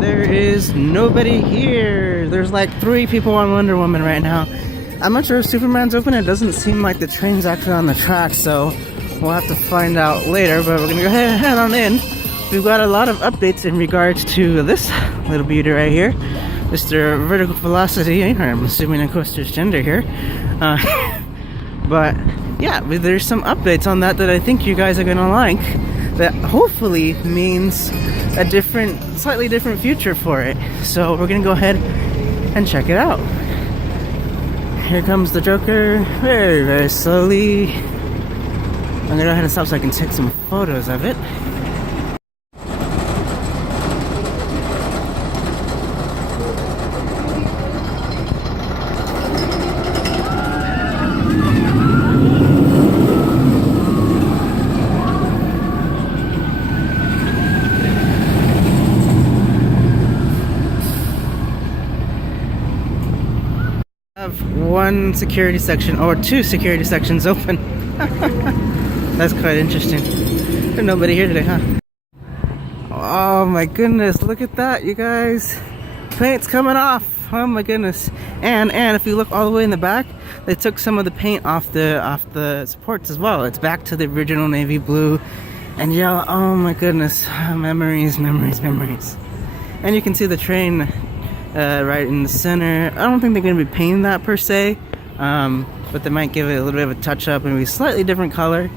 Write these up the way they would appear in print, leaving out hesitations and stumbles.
There is nobody here. There's like 3 people on Wonder Woman right now. I'm not sure if Superman's open. It doesn't seem like the train's actually on the track, so we'll have to find out later. But we're gonna go ahead and head on in. We've got a lot of updates in regards to this little beauty right here, Mr. Vertical Velocity. I'm assuming of course there's gender here. But yeah, there's some updates on that I think you guys are gonna like. That hopefully means a slightly different future for it. So we're gonna go ahead and check it out. Here comes the Joker, very, very slowly. I'm gonna go ahead and stop so I can take some photos of it. One security section or 2 security sections open. That's quite interesting. There's nobody here today, huh? Oh my goodness, look at that, you guys. Paint's coming off. Oh my goodness. And if you look all the way in the back, they took some of the paint off the supports as well. It's back to the original navy blue and yellow. Oh my goodness. Memories. And you can see the train right in the center. I don't think they're going to be painting that per se, but they might give it a little bit of a touch up and be a slightly different color,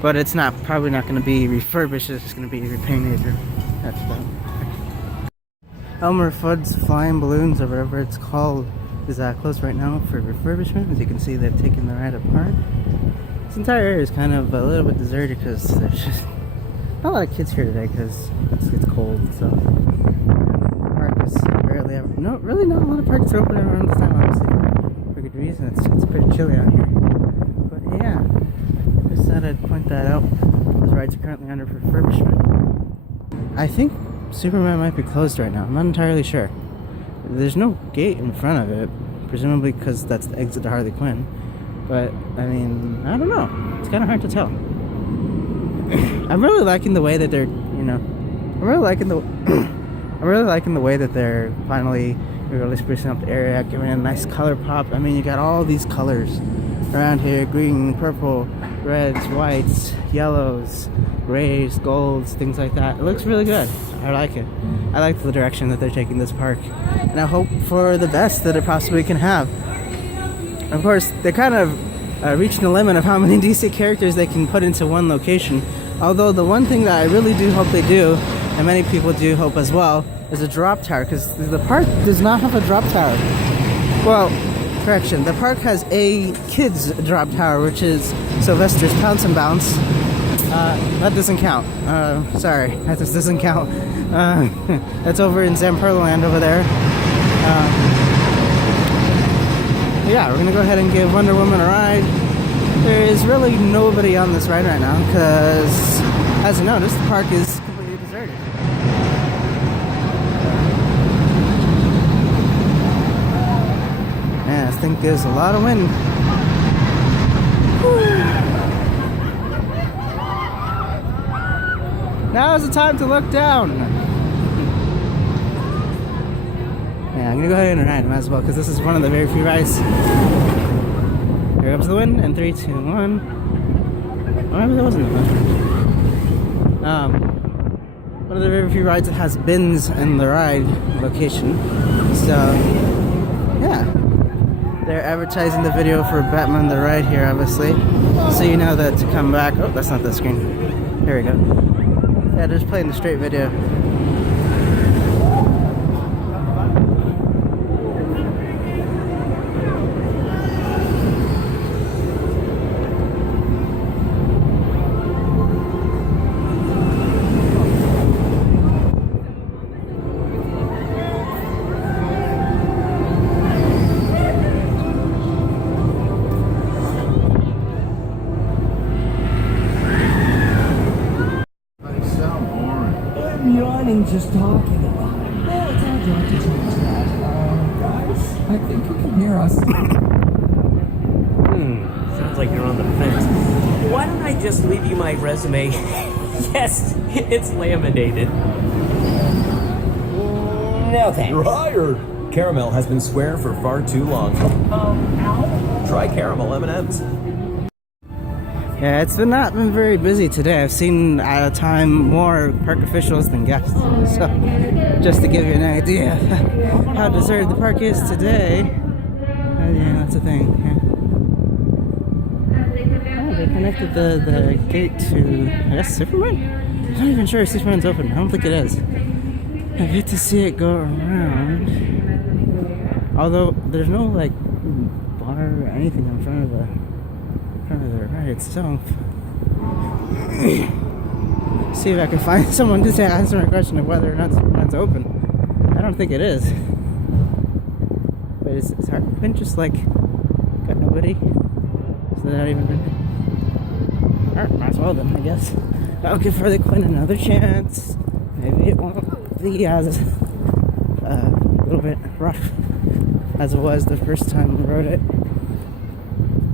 but it's probably not going to be refurbished. It's just going to be repainted or touched up. Elmer Fudd's Flying Balloons, or whatever it's called, is closed right now for refurbishment. As you can see, they've taken the ride apart. This entire area is kind of a little bit deserted because there's just not a lot of kids here today because it's cold and stuff. Barely ever. No, really not a lot of parks are open around this time, obviously. For good reason. It's pretty chilly out here. But yeah, just thought I'd point that out. Those rides are currently under refurbishment. I think Superman might be closed right now. I'm not entirely sure. There's no gate in front of it, presumably because that's the exit to Harley Quinn. But I mean, I don't know. It's kind of hard to tell. I'm really liking the way that they're, I'm really liking the way that they're finally really sprucing up the area, giving it a nice color pop. I mean, you got all these colors around here: green, purple, reds, whites, yellows, grays, golds, things like that. It looks really good. I like it. I like the direction that they're taking this park, and I hope for the best that it possibly can have. Of course, they're kind of reaching the limit of how many DC characters they can put into one location. Although the one thing that I really do hope they do, and many people do hope as well, is a drop tower, because the park does not have a drop tower. Well, correction, the park has a kids drop tower, which is Sylvester's Pounce and Bounce. That doesn't count. Sorry, that just doesn't count. That's over in Zamperla Land over there. Yeah, we're gonna go ahead and give Wonder Woman a ride. There is really nobody on this ride right now, because as you noticed, the park is completely deserted. Man, I think there's a lot of wind. Now is the time to look down. Yeah, I'm gonna go ahead and ride might as well, because this is one of the very few rides. Here comes the wind, and 3, 2, 1. Oh, maybe that wasn't the wind. One of the very few rides that has bins in the ride location. So, yeah. They're advertising the video for Batman the Ride here, obviously. So you know that to come back. Oh, that's not the screen. Here we go. Yeah, they're just playing the straight video. Just talking about it. Well, it's our job to change that. Guys, I think you can hear us. Sounds like you're on the fence. Why don't I just leave you my resume? Yes, it's laminated. No thanks. You're hired. Caramel has been square for far too long. Try caramel M&Ms. Yeah, it's not been very busy today. I've seen at a time more park officials than guests. So, just to give you an idea how deserted the park is today. Yeah, that's a thing. Yeah. Oh, they connected the gate to, I guess, Superman? I'm not even sure if Superman's open. I don't think it is. I've yet to see it go around. Although, there's no, like, bar or anything in front of the ride itself. See if I can find someone to answer my question of whether or not Superman's open. I don't think it is. But is Harley Quinn just like got nobody? Is that not even there? Alright, might as well then, I guess. I'll give Harley Quinn another chance. Maybe it won't be as a little bit rough as it was the first time we rode it.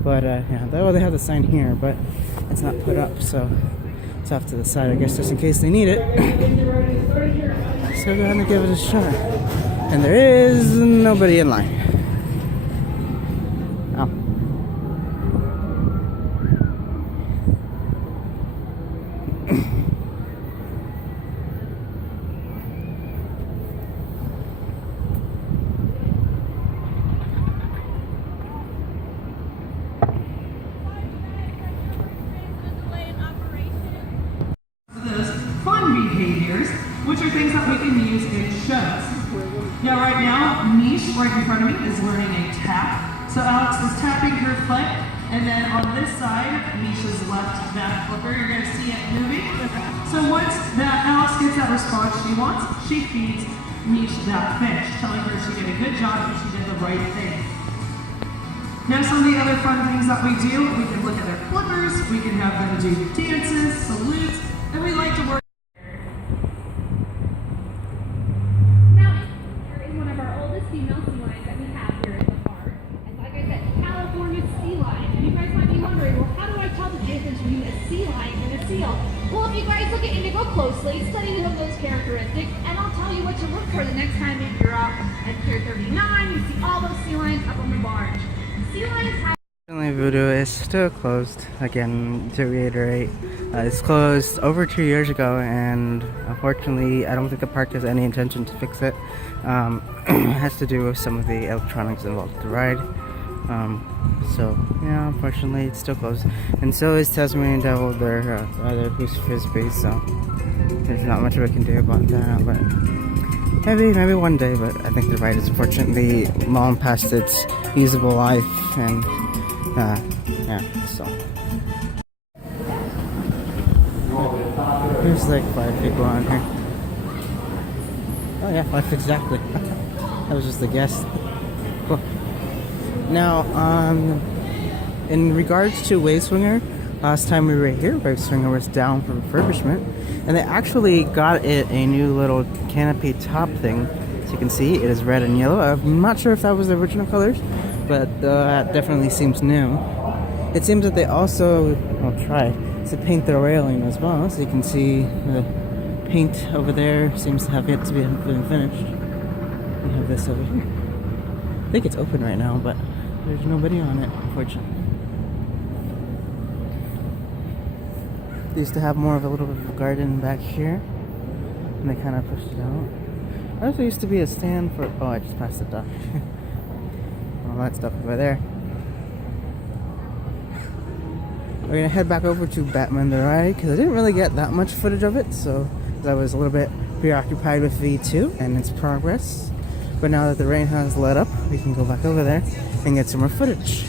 But yeah, they have the sign here, but it's not put up, so it's off to the side, I guess, just in case they need it. So go ahead and give it a shot. And there is nobody in line. Oh. Fun behaviors, which are things that we can use in shows. Now, right now, Mish, right in front of me, is learning a tap. So Alex is tapping her foot, and then on this side, Mish has left that flipper. You're going to see it moving. So once that Alex gets that response she wants, she feeds Mish that fish, telling her she did a good job and she did the right thing. Now, some of the other fun things that we do, we can look at their flippers, we can have them do dances, salutes, and we like to work. Now, here is one of our oldest female sea lions that we have here at the park. And like I said, California sea lion. And you guys might be wondering, well, how do I tell the difference between a sea lion and a seal? Well, if you guys look at Indigo closely, study some of those characteristics, and I'll tell you what to look for the next time if you're out at Pier 39, you see all those sea lions up on the barge. Sea lions have Voodoo is still closed. Again, to reiterate, it's closed over 2 years ago, and unfortunately, I don't think the park has any intention to fix it. It has to do with some of the electronics involved with the ride. So yeah, unfortunately, it's still closed. And so is Tasmanian Devil, their other Boost Frisbee. So there's not much we can do about that, but maybe one day. But I think the ride is unfortunately long past its usable life, and yeah, so there's like 5 people on here. Oh yeah, 5 exactly. That was just a guess. Cool. Now, in regards to Wave Swinger, last time we were here, Wave Swinger was down for refurbishment, and they actually got it a new little canopy top thing. As you can see, it is red and yellow. I'm not sure if that was the original colors, but that definitely seems new. It seems that they also, I'll try, to paint the railing as well. So you can see the paint over there seems to have yet to be finished. We have this over here. I think it's open right now, but there's nobody on it, unfortunately. They used to have more of a little bit of a garden back here, and they kind of pushed it out. There also used to be a stand for, oh, I just passed the dock. All that stuff over there. We're gonna head back over to Batman the Ride, because I didn't really get that much footage of it, so I was a little bit preoccupied with V2 and its progress. But now that the rain has let up, we can go back over there and get some more footage.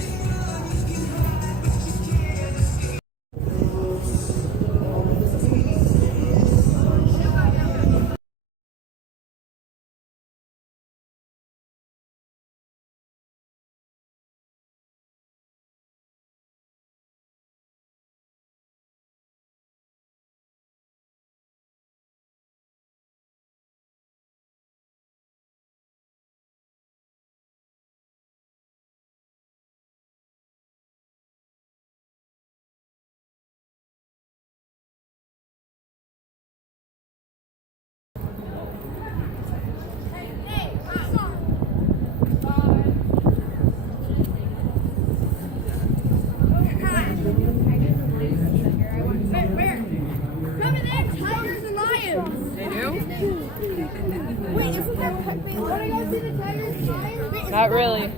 Wait, isn't that cut bait? What I gotta see the tires? Not really.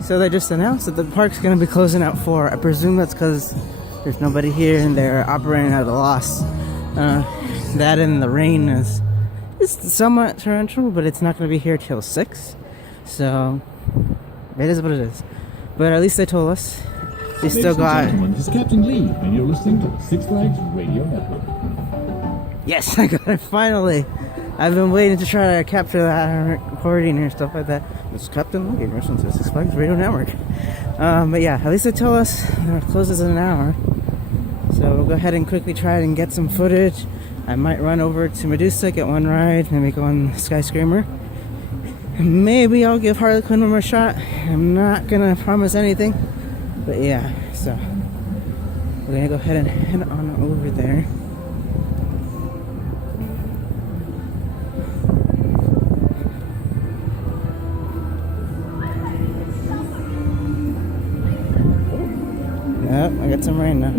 So they just announced that the park's gonna be closing at 4. I presume that's because there's nobody here and they're operating at a loss. That and the rain is somewhat torrential, but it's not gonna be here till 6. So it is what it is. But at least they told us. They still got. This is Captain Lee, and you're listening to the Six Flags Radio Network. Yes, I got it finally. I've been waiting to try to capture that recording and stuff like that. This is Captain Lee, and you're listening to the Six Flags Radio Network. But yeah, at least they told us it closes in an hour. So we'll go ahead and quickly try and get some footage. I might run over to Medusa, get one ride, then we go on SkyScreamer. Maybe I'll give Harley Quinn one more shot. I'm not gonna promise anything. But yeah, so we're gonna go ahead and head on over there. Yep, I got some rain now.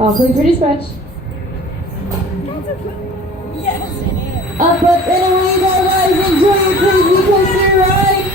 All clear for dispatch. Up and away, guys! Enjoy your crazy coaster ride!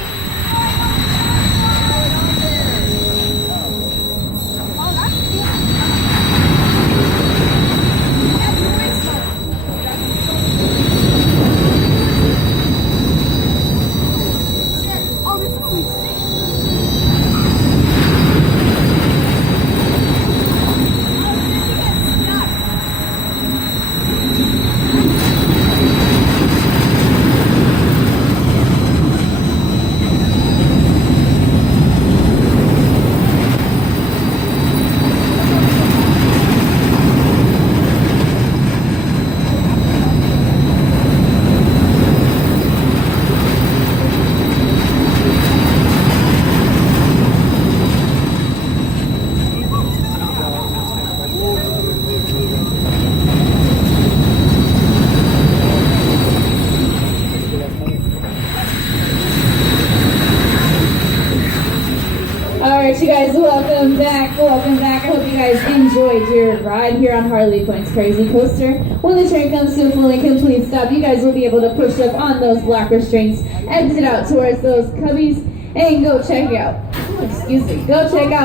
Alright, you guys, welcome back. I hope you guys enjoyed your ride here on Harley Quinn's Crazy Coaster. When the train comes to a full and complete stop, you guys will be able to push up on those black restraints, exit out towards those cubbies, and go check out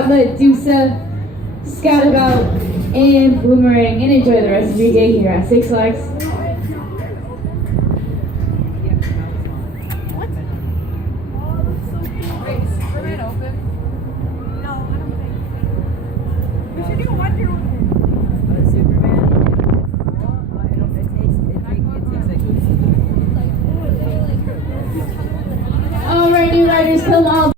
Medusa, Scoutabout, and Boomerang, and enjoy the rest of your day here at Six Flags. Alright, new riders, come on.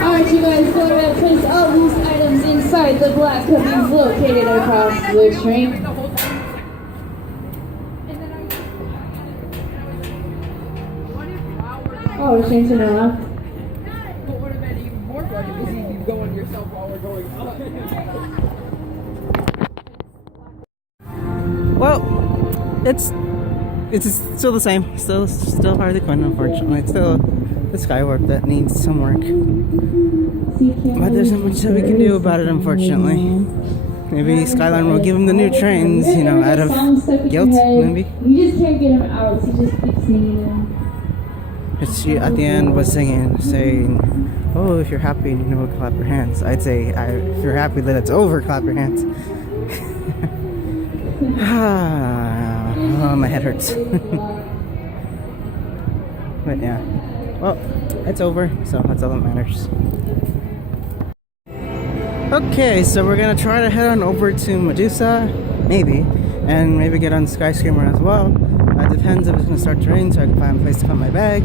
Alright, you guys, go ahead and place all loose items inside the black cubbies located across the train. Oh, it's changing to left. But what about even more fun is if you go on yourself while we're going up. Well, it's still the same. Still Harley Quinn, unfortunately. It's still the Skywarp that needs some work. But there's not much that we can do about it, unfortunately. Maybe Skyline will give him the new trains, you know, out of guilt, maybe. You just can't get him out, so you just keep singing them. She at the end was saying, "Oh, if you're happy, you know, clap your hands." I'd say, if you're happy that it's over, clap your hands. Oh, my head hurts. But yeah, well, it's over, so that's all that matters. Okay, so we're gonna try to head on over to Medusa, maybe, and maybe get on SkyScreamer as well. It depends if it's gonna start to rain, so I can find a place to put my bag,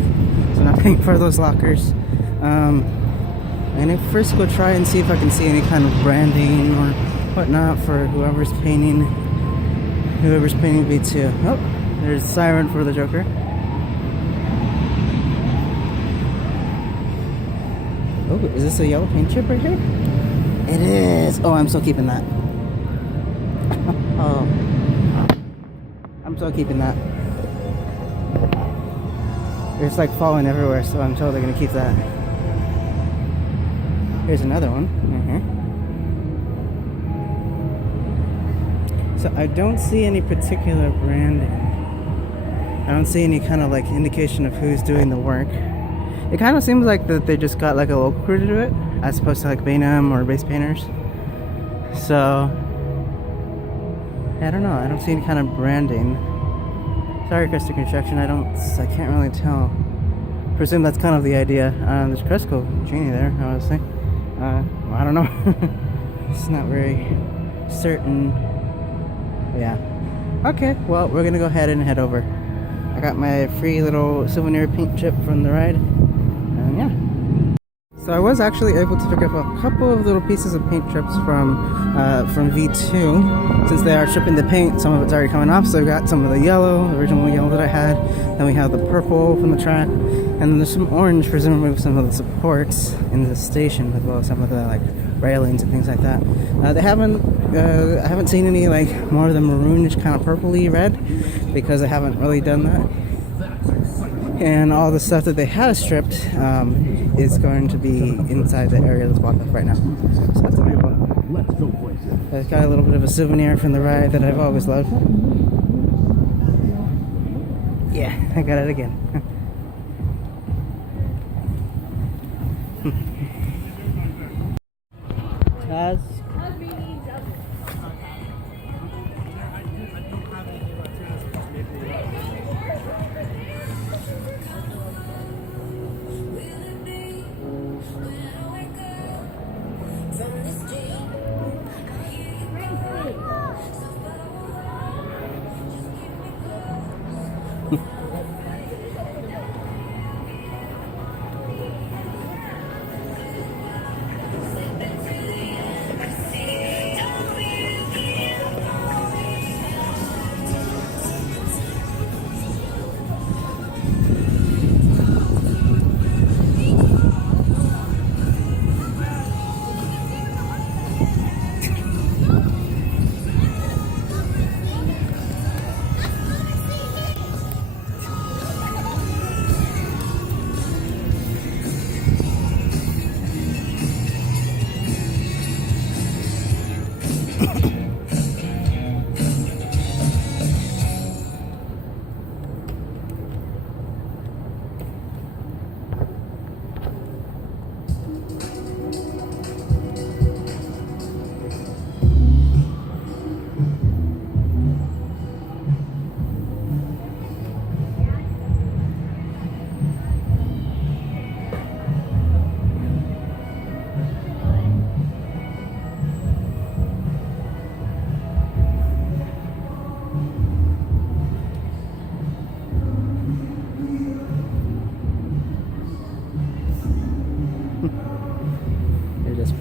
so I'm not paying for those lockers. And if first go try and see if I can see any kind of branding or whatnot for whoever's painting V2. Oh, there's a siren for the Joker. Oh, is this a yellow paint chip right here? It is. Oh, I'm still keeping that. Oh, I'm still keeping that. It's like falling everywhere, so I'm totally gonna keep that. Here's another one. So I don't see any particular branding. I don't see any kind of like indication of who's doing the work. It kind of seems like that they just got like a local crew to do it, as opposed to like Bainham or base painters. So I don't know. I don't see any kind of branding. Sorry, Crystal Construction. I can't really tell. Presume that's kind of the idea. There's Cresco Genie there, honestly. I don't know. It's not very certain. Yeah. Okay, well, we're gonna go ahead and head over. I got my free little souvenir paint chip from the ride. And yeah. So I was actually able to pick up a couple of little pieces of paint strips from V2. Since they are stripping the paint, some of it's already coming off. So we got some of the yellow, the original yellow that I had. Then we have the purple from the track. And then there's some orange, presumably with some of the supports in the station, as well as some of the like railings and things like that. I haven't seen any like more of the maroonish kind of purpley red, because I haven't really done that. And all the stuff that they have stripped is going to be inside the area that's blocked off right now. So that's pretty cool. I've got a little bit of a souvenir from the ride that I've always loved. Yeah, I got it again. Taz.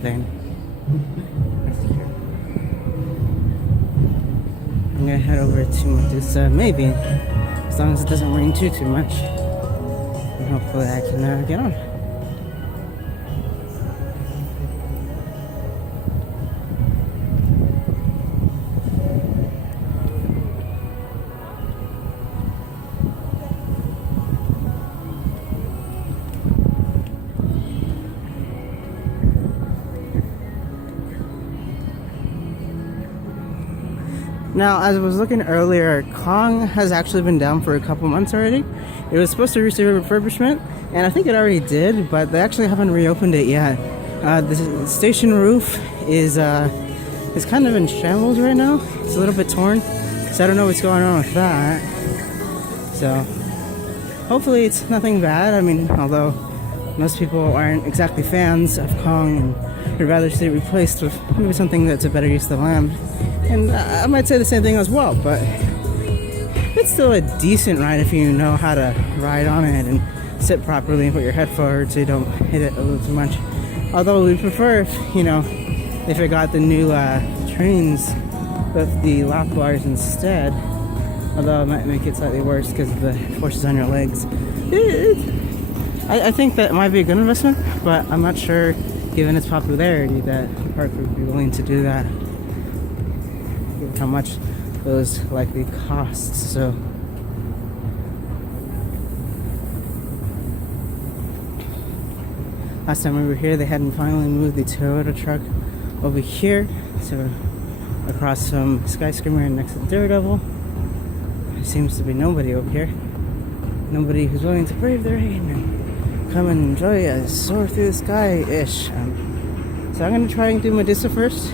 Plane. I'm gonna head over to Medusa, maybe, as long as it doesn't rain too much. hopefully I can get on. Now, as I was looking earlier, Kong has actually been down for a couple months already. It was supposed to receive a refurbishment, and I think it already did, but they actually haven't reopened it yet. The station roof is kind of in shambles right now. It's a little bit torn, so I don't know what's going on with that. So, hopefully it's nothing bad. I mean, although most people aren't exactly fans of Kong and would rather see it replaced with maybe something that's a better use of the land. And I might say the same thing as well, but it's still a decent ride if you know how to ride on it and sit properly and put your head forward so you don't hit it a little too much. Although we prefer if it got the new trains with the lap bars instead. Although it might make it slightly worse because of the forces on your legs. I think that might be a good investment, but I'm not sure, given its popularity, that the park would be willing to do that. Given how much those likely cost. So last time we were here, they hadn't finally moved the Toyota truck over here, so across from SkyScreamer and next to Daredevil. There seems to be nobody over here. Nobody who's willing to brave the rain and come and enjoy a soar through the sky-ish. So I'm gonna try and do Medusa first. See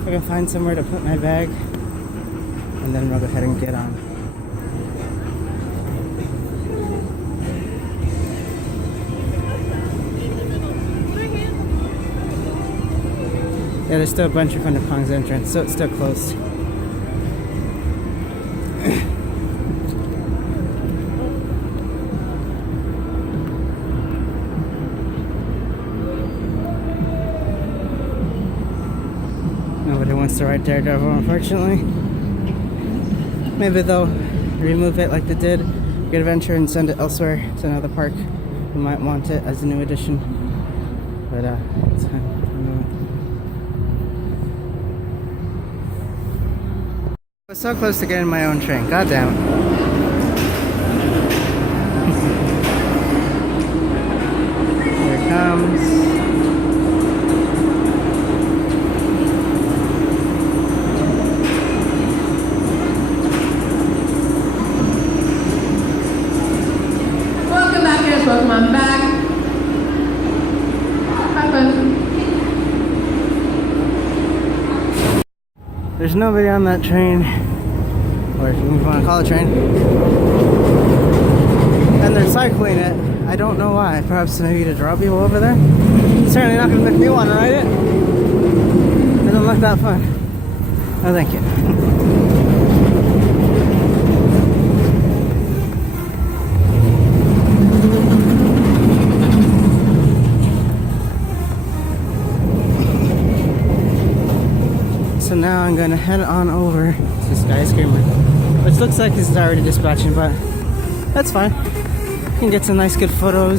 if I can find somewhere to put my bag, and then I'll go ahead and get on. Yeah, there's still a bunch in front of Kong's entrance, so it's still closed. Nobody wants to ride Daredevil, unfortunately. Maybe they'll remove it like they did Good Adventure and send it elsewhere to another park who might want it as a new addition. But it's fine. I was so close to getting my own train. God damn it. Here it comes. Welcome on back. There's nobody on that train, or if you want to call it a train, and they're cycling it. I don't know why. Perhaps maybe to draw people over there. It's certainly not going to make me want to ride it. Doesn't look that fun. No, thank you. So now I'm gonna head on over to SkyScreamer, which looks like it's already dispatching, but that's fine. You can get some nice good photos.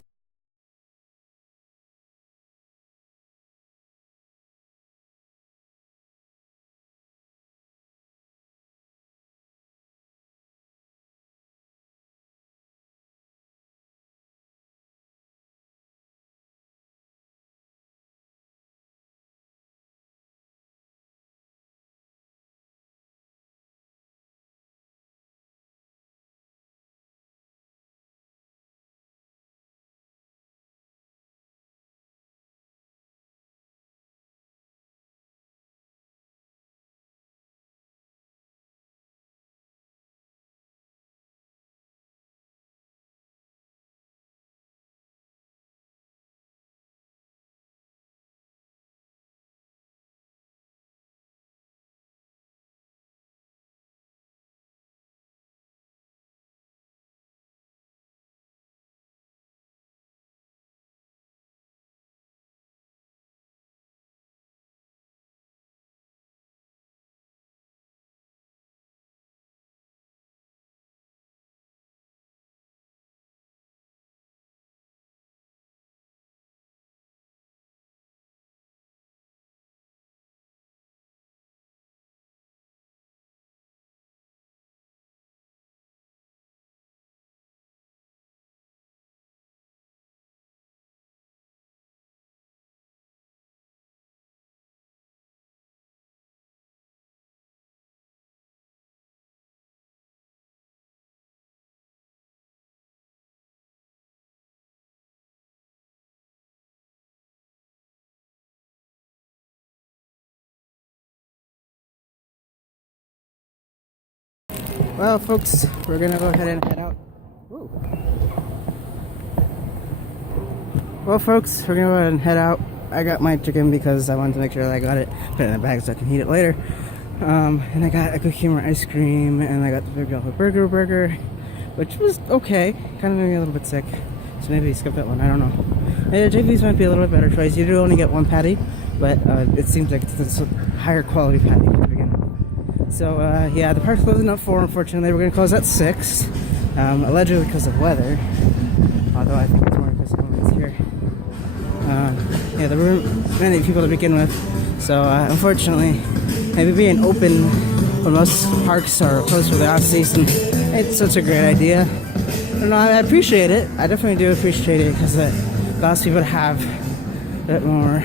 Well, folks, we're gonna go ahead and head out. Ooh. Well, folks, we're gonna go ahead and head out. I got my chicken because I wanted to make sure that I got it, put it in a bag so I can eat it later. And I got a cookie more ice cream, and I got the Big Yellow burger, which was okay. Kind of made me a little bit sick, so maybe skip that one. I don't know. Yeah, JV's might be a little bit better choice. You do only get one patty, but it seems like it's a higher quality patty to begin with. So yeah, the park's closing at 4. Unfortunately, we're gonna close at 6, allegedly because of weather. Although I think it's more because someone's here. Yeah, there weren't many people to begin with, so unfortunately, maybe being open when most parks are closed for the off season ain't such a great idea. I don't know, I appreciate it. I definitely do appreciate it because it allows people to have a bit more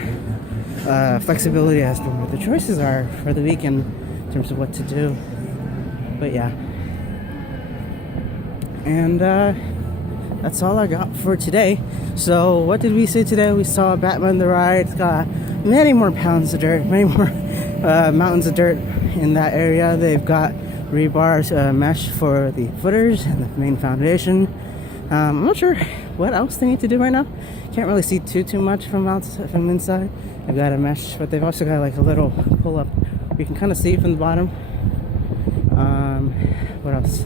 flexibility as to what the choices are for the weekend in terms of what to do. But yeah. And that's all I got for today. So what did we see today? We saw Batman the Ride. It's got many more pounds of dirt, many more mountains of dirt in that area. They've got rebar mesh for the footers and the main foundation. I'm not sure what else they need to do right now. Can't really see too much from outside, from inside. They've got a mesh, but they've also got like a little pull up. You can kind of see from the bottom. What else?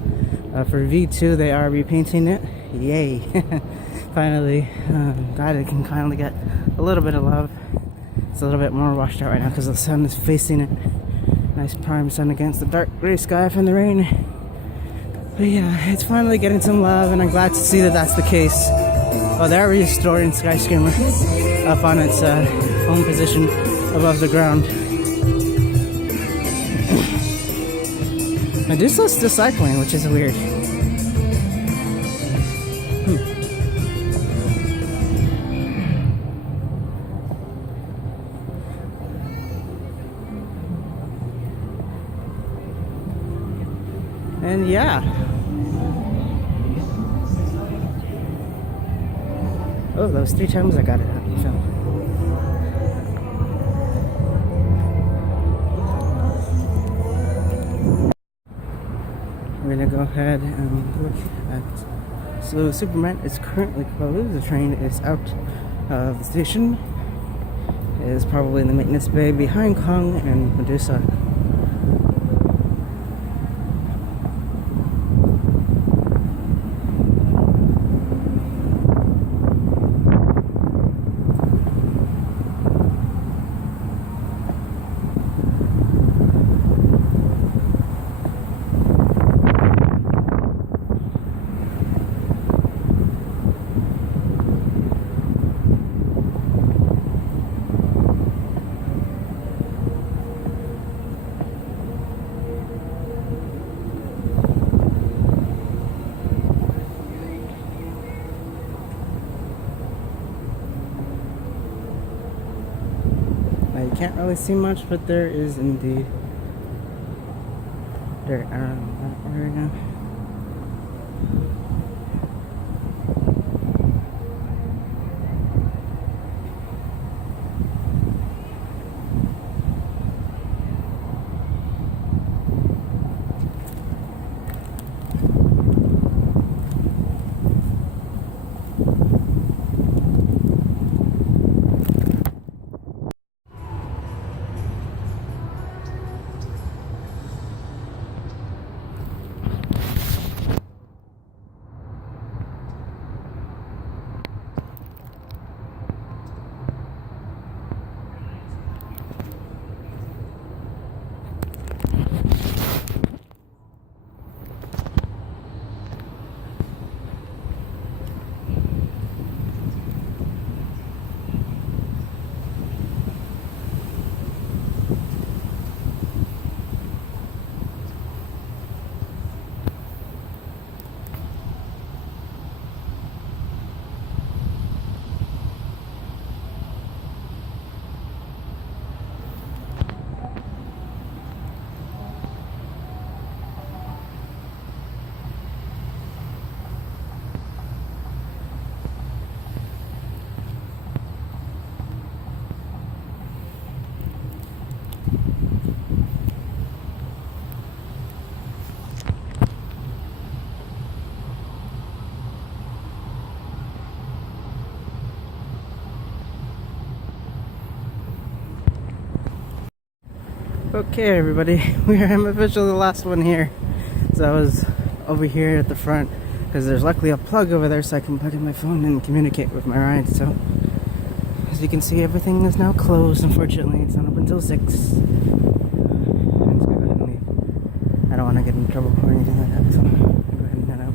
For V2, they are repainting it. Yay! Finally, glad it can finally get a little bit of love. It's a little bit more washed out right now because the sun is facing it. Nice prime sun against the dark gray sky from the rain. But yeah, it's finally getting some love, and I'm glad to see that that's the case. Oh, they're restoring SkyScreamer up on its home position above the ground. Medusa's still cycling, which is weird. And yeah. Oh, that was 3 times I got it out in film. We're gonna go ahead and look at. So Superman is currently closed. The train is out of the station. It is probably in the maintenance bay behind Kong and Medusa. You can't really see much, but there is indeed dirt around that area. Okay, everybody, I'm officially the last one here. So I was over here at the front because there's luckily a plug over there so I can plug in my phone and communicate with my ride. So as you can see, everything is now closed. Unfortunately, it's not open until 6. I'm just gonna go ahead and leave. I don't want to get in trouble or anything like that, so I'm gonna go ahead and head out.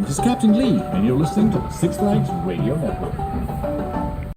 This is Captain Lee, and you're listening to the Six Flags Radio Network.